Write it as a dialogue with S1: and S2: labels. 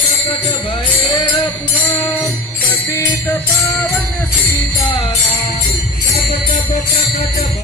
S1: तब प्रकट भैर पुराण पतित पावन सीताराम।